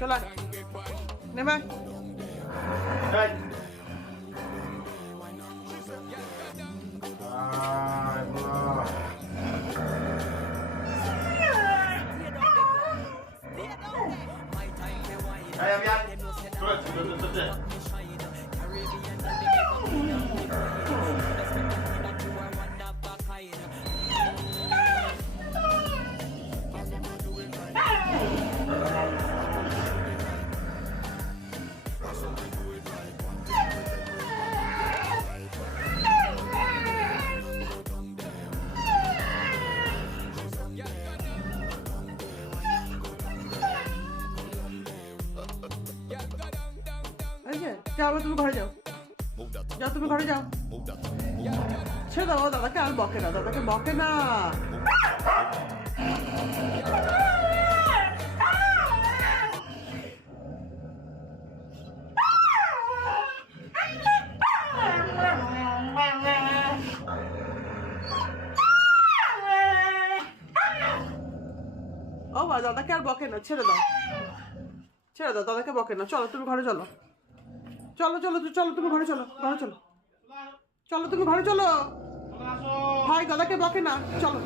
cho lại nem ơi đây Đây em nhá. Rồi, rồi, rồi, rồi. চলে, তুমি ঘরে যাও। যাও তুমি ঘরে যাও। ছেড়ে দাও দাদাকে আর বকে না দাদাকে বকে না। ও দাদাকে আর বকে না ছেড়ে দাও। ছেড়ে দাও দাদাকে বকে না। চলো তুমি ঘরে চলো। চলো চলো চলো তুমি ঘরে চলো ঘরে চলো। চলো তুমি ঘরে চলো। ভাই দাদাকে বকে না চলো।